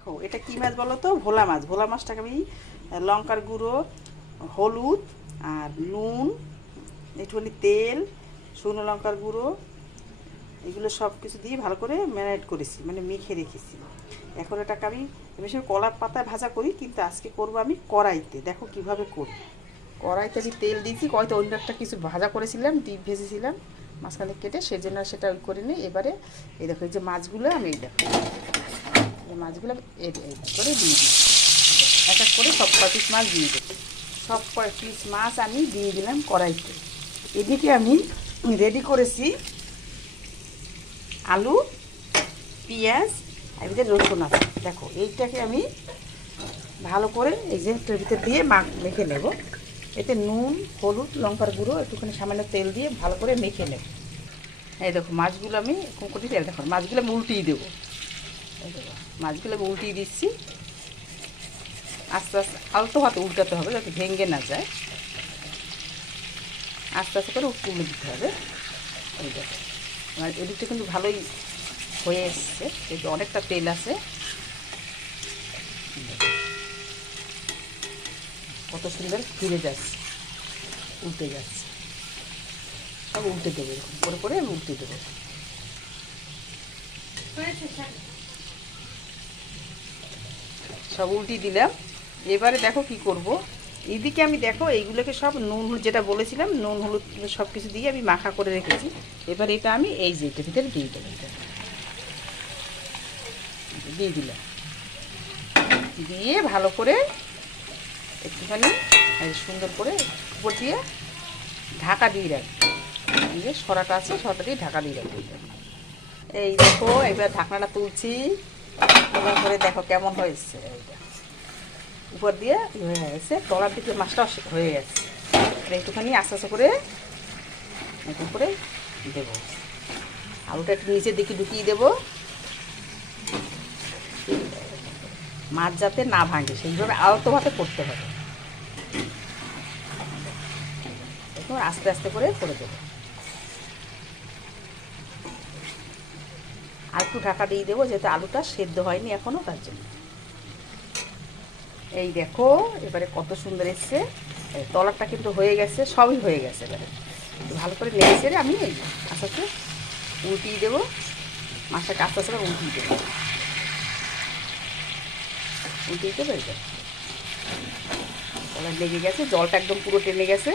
দেখো এটা কি মাছ বলো তো? ভোলা মাছ। ভোলা মাছটাকে আমি লঙ্কার গুঁড়ো, হলুদ আর নুন, একটুখানি তেল, শুকনো লঙ্কার গুঁড়ো, এগুলো সব কিছু দিয়ে ভালো করে ম্যারিনেট করেছি, মানে মেখে রেখেছি। এখন এটাকে আমি এমনি কলা পাতায় ভাজা করি, কিন্তু আজকে করব আমি কড়াইতে। দেখো কিভাবে করি। কড়াইতে আমি তেল দিয়েছি, কড়াইতে অন্য একটা কিছু ভাজা করেছিলাম, ডিপ ভেজেছিলাম মাঝখানে কেটে, সেজন্য সেটা ওই করে নিই। এবারে এই দেখো এই যে মাছগুলো আমি এই দেখো এই মাছগুলো এই করে দিয়ে দিই, এক এক করে সব কয় পিস মাছ দিয়ে দেবো। সব কয় পিস মাছ আমি দিয়ে দিলাম কড়াইতে। এদিকে আমি রেডি করেছি আলু, পেঁয়াজ আর ভিতরে রসুন আছে। দেখো এইটাকে আমি ভালো করে এই যে ভিতর দিয়ে মেখে নেব। এতে নুন, হলুদ, লঙ্কার গুঁড়ো, একটুখানি সামান্য তেল দিয়ে ভালো করে মেখে নেব। এই দেখো মাছগুলো আমি কুঁকুটি তেল, দেখো মাছগুলো আমি উল্টিয়ে দেবো। এই দেখো মাছগুলো আমি উল্টিয়ে দিচ্ছি। আস্তে আস্তে আলতো হাতে উল্টাতে হবে যাতে ভেঙে না যায়। আস্তে আস্তে করে উল্টে দিতে হবে। এই দেখো আমার এদিকটা কিন্তু ভালোই হয়ে এসছে, কিন্তু অনেকটা তেল আছে। কত সুন্দর ফিরে যাচ্ছে, উল্টে যাচ্ছে। সব উল্টে দেবো, এরকম করে করে আমি উল্টে দেবো। সব উল্টিয়ে দিলাম। এবারে দেখো কি করব। এইদিকে আমি দেখো এইগুলোকে সব নুন হলুদ, যেটা বলেছিলাম নুন হলুদ সব কিছু দিয়ে আমি মাখা করে রেখেছি। এবার এটা আমি এই যে এটার ভিতরে দিয়ে দেবো, দিয়ে দিলাম। দিয়ে ভালো করে একটুখানি সুন্দর করে উপর দিয়ে ঢাকা দিয়ে রাখবো। দিয়ে সরাটা আছে, সরাটা দিয়ে ঢাকা দিয়ে রাখবো। এই দেখো এবার ঢাকনাটা তুলছি, তোলার পরে দেখো কেমন হয়েছে। এইটা উপর দিয়ে হয়ে গেছে, তলার দিকে মাছটা হয়ে গেছে। একটুখানি আস্তে আস্তে করে একটু করে দেবো। আলুটা একটু নিচের দিকে ঢুকিয়ে দেবো, মাছ যাতে না ভাঙে সেইভাবে আলতো ভাতে করতে হবে। দেখো আস্তে আস্তে করে দেবো। আর একটু ঢাকা দিয়ে দেবো, যেহেতু আলুটা সেদ্ধ হয়নি এখনও, তার জন্য। এই দেখো এবারে কত সুন্দর এসছে। তলাটা কিন্তু হয়ে গেছে, সবই হয়ে গেছে। এবারে ভালো করে নেড়ে চেড়ে আমি এই আস্তে আস্তে উল্টিয়ে দেবো। মাছটাকে আস্তে আস্তে উল্টিয়ে দেবো, উল্টিয়ে দেবো। এই তলা লেগে গেছে, জলটা একদম পুরো টেনে গেছে।